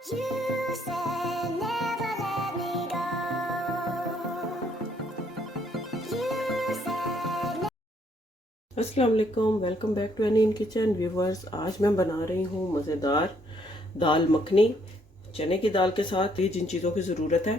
You said never let me go. You said अस्सलाम वालेकुम, welcome back to Annie in kitchen viewers. आज मैं बना रही हूँ मज़ेदार दाल मखनी चने की दाल के साथ। ये जिन चीज़ों की ज़रूरत है,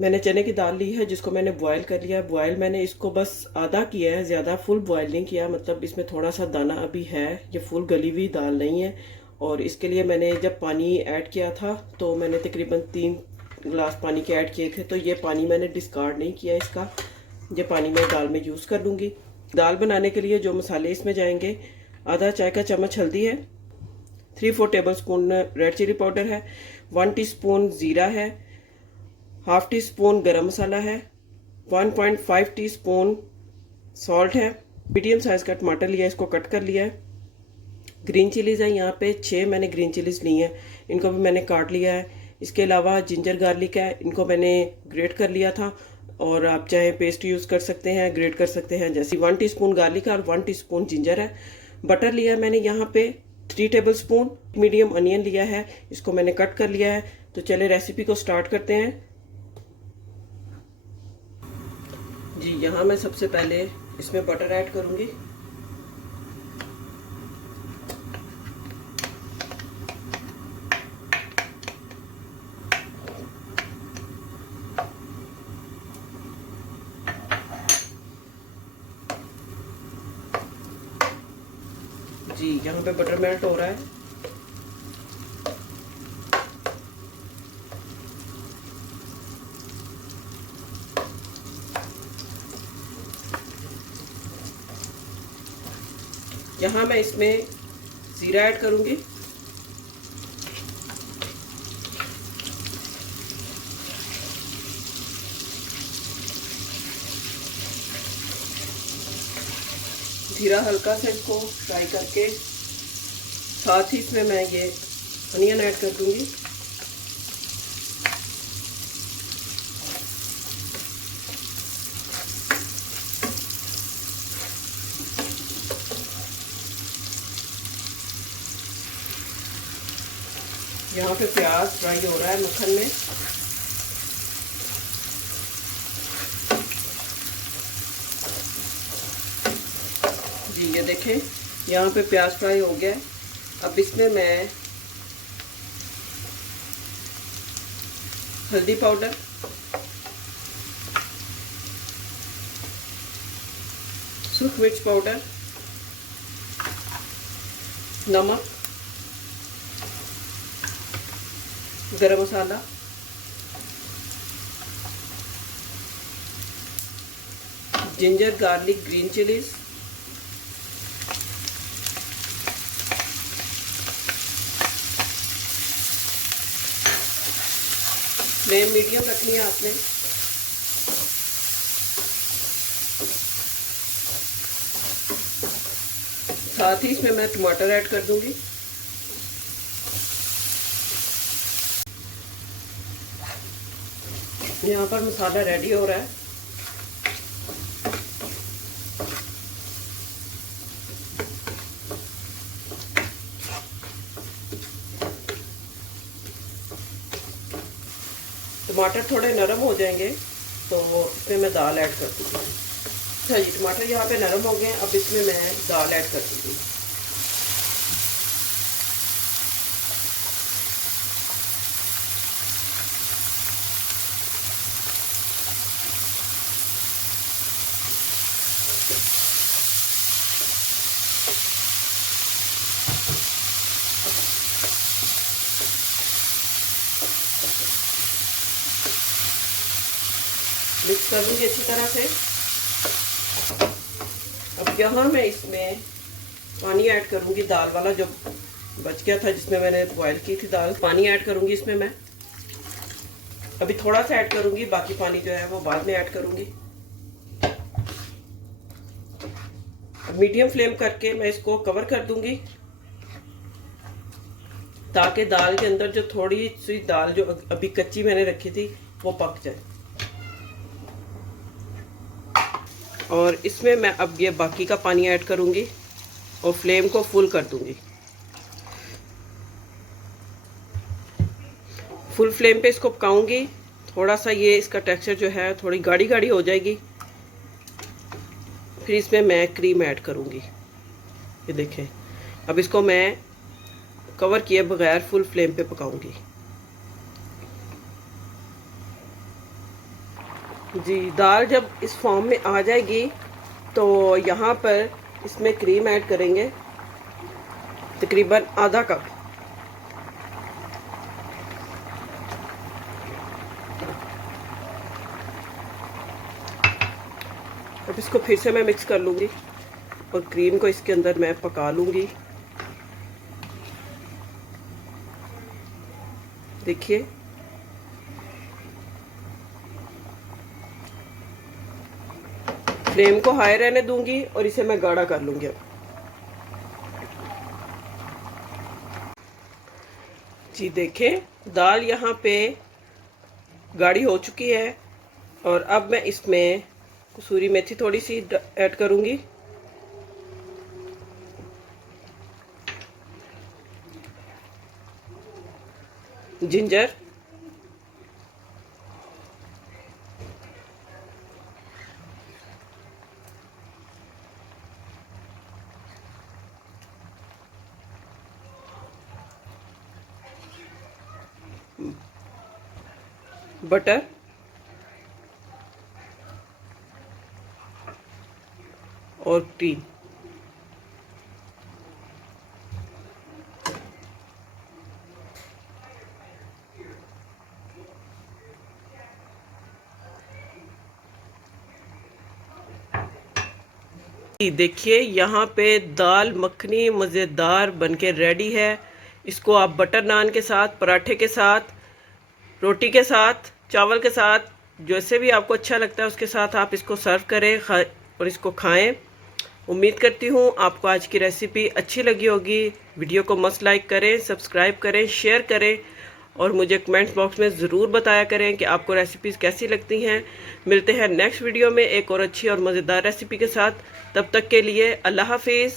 मैंने चने की दाल ली है जिसको मैंने बॉयल कर लिया है। बॉयल मैंने इसको बस आधा किया है, ज़्यादा फुल बॉयल नहीं किया, मतलब इसमें थोड़ा सा दाना अभी है, ये फुल गली हुई दाल नहीं है। और इसके लिए मैंने जब पानी ऐड किया था तो मैंने तकरीबन 3 गिलास पानी के ऐड किए थे, तो ये पानी मैंने डिस्कार्ड नहीं किया इसका। ये पानी मैं दाल में यूज़ कर लूँगी। दाल बनाने के लिए जो मसाले इसमें जाएंगे, आधा चाय का चम्मच हल्दी है, 3-4 tablespoon red chilli powder है, 1 टीस्पून ज़ीरा है, हाफ टी स्पून गरम मसाला है, 1.5 टीस्पून सॉल्ट है। मीडियम साइज़ का टमाटर लिया, इसको कट कर लिया है। ग्रीन चिलीज़ है, यहाँ पे 6 मैंने ग्रीन चिलीज़ ली हैं, इनको भी मैंने काट लिया है। इसके अलावा जिंजर गार्लिक है, इनको मैंने ग्रेट कर लिया था, और आप चाहे पेस्ट यूज़ कर सकते हैं, ग्रेट कर सकते हैं। जैसे 1 टीस्पून गार्लिक और 1 टीस्पून जिंजर है। बटर लिया है मैंने यहाँ पे 3 टेबल स्पून। मीडियम अनियन लिया है, इसको मैंने कट कर लिया है। तो चले रेसिपी को स्टार्ट करते हैं जी। यहाँ मैं सबसे पहले इसमें बटर ऐड करूँगी। जी यहाँ पे बटर मेल्ट हो रहा है। यहाँ मैं इसमें जीरा ऐड करूँगी। जीरा हल्का सा इसको फ्राई करके साथ ही इसमें मैं ये अनियन ऐड कर दूँगी। यहाँ पे प्याज फ्राई हो रहा है मक्खन में। जी ये देखें, यहाँ पे प्याज फ्राई हो गया है। अब इसमें मैं हल्दी पाउडर, सूख मिर्च पाउडर, नमक, गरम मसाला, ginger garlic green chillies, flame medium रखनी है आपने। साथ ही इसमें मैं टमाटर ऐड कर दूंगी। यहाँ पर मसाला रेडी हो रहा है। टमाटर थोड़े नरम हो जाएंगे तो इसमें मैं दाल ऐड कर दूँगी। अच्छा जी, टमाटर यहाँ पे नरम हो गए। अब इसमें मैं दाल ऐड कर दूँगी। मिक्स कर लूँगी अच्छी तरह से। अब यहाँ मैं इसमें पानी ऐड करूँगी, दाल वाला जो बच गया था जिसमें मैंने बॉयल की थी दाल। पानी ऐड करूँगी इसमें मैं। अभी थोड़ा सा ऐड करूँगी, बाकी पानी जो है वो बाद में ऐड करूँगी। मीडियम फ्लेम करके मैं इसको कवर कर दूँगी ताकि दाल के अंदर जो थोड़ी सी दाल जो अभी कच्ची मैंने रखी थी वो पक जाए। और इसमें मैं अब ये बाकी का पानी ऐड करूँगी और फ्लेम को फुल कर दूँगी। फुल फ्लेम पे इसको पकाऊंगी। थोड़ा सा ये इसका टेक्सचर जो है थोड़ी गाढ़ी गाढ़ी हो जाएगी, फिर इसमें मैं क्रीम ऐड करूंगी। ये देखें, अब इसको मैं कवर किए बगैर फुल फ्लेम पे पकाऊंगी। जी, दाल जब इस फॉर्म में आ जाएगी तो यहाँ पर इसमें क्रीम ऐड करेंगे, तकरीबन आधा कप। अब इसको फिर से मैं मिक्स कर लूँगी और क्रीम को इसके अंदर मैं पका लूँगी। देखिए, फ्लेम को हाई रहने दूंगी और इसे मैं गाढ़ा कर लूँगी। अब जी देखें, दाल यहाँ पे गाढ़ी हो चुकी है और अब मैं इसमें कसूरी मेथी थोड़ी सी ऐड करूँगी। जिंजर, बटर और क्रीम। देखिए, यहाँ पे दाल मखनी मज़ेदार बनके रेडी है। इसको आप बटर नान के साथ, पराठे के साथ, रोटी के साथ, चावल के साथ, जैसे भी आपको अच्छा लगता है उसके साथ आप इसको सर्व करें और इसको खाएं। उम्मीद करती हूँ आपको आज की रेसिपी अच्छी लगी होगी। वीडियो को मस्ट लाइक करें, सब्सक्राइब करें, शेयर करें और मुझे कमेंट्स बॉक्स में ज़रूर बताया करें कि आपको रेसिपीज़ कैसी लगती हैं। मिलते हैं नेक्स्ट वीडियो में एक और अच्छी और मज़ेदार रेसिपी के साथ। तब तक के लिए अल्लाह हाफिज़।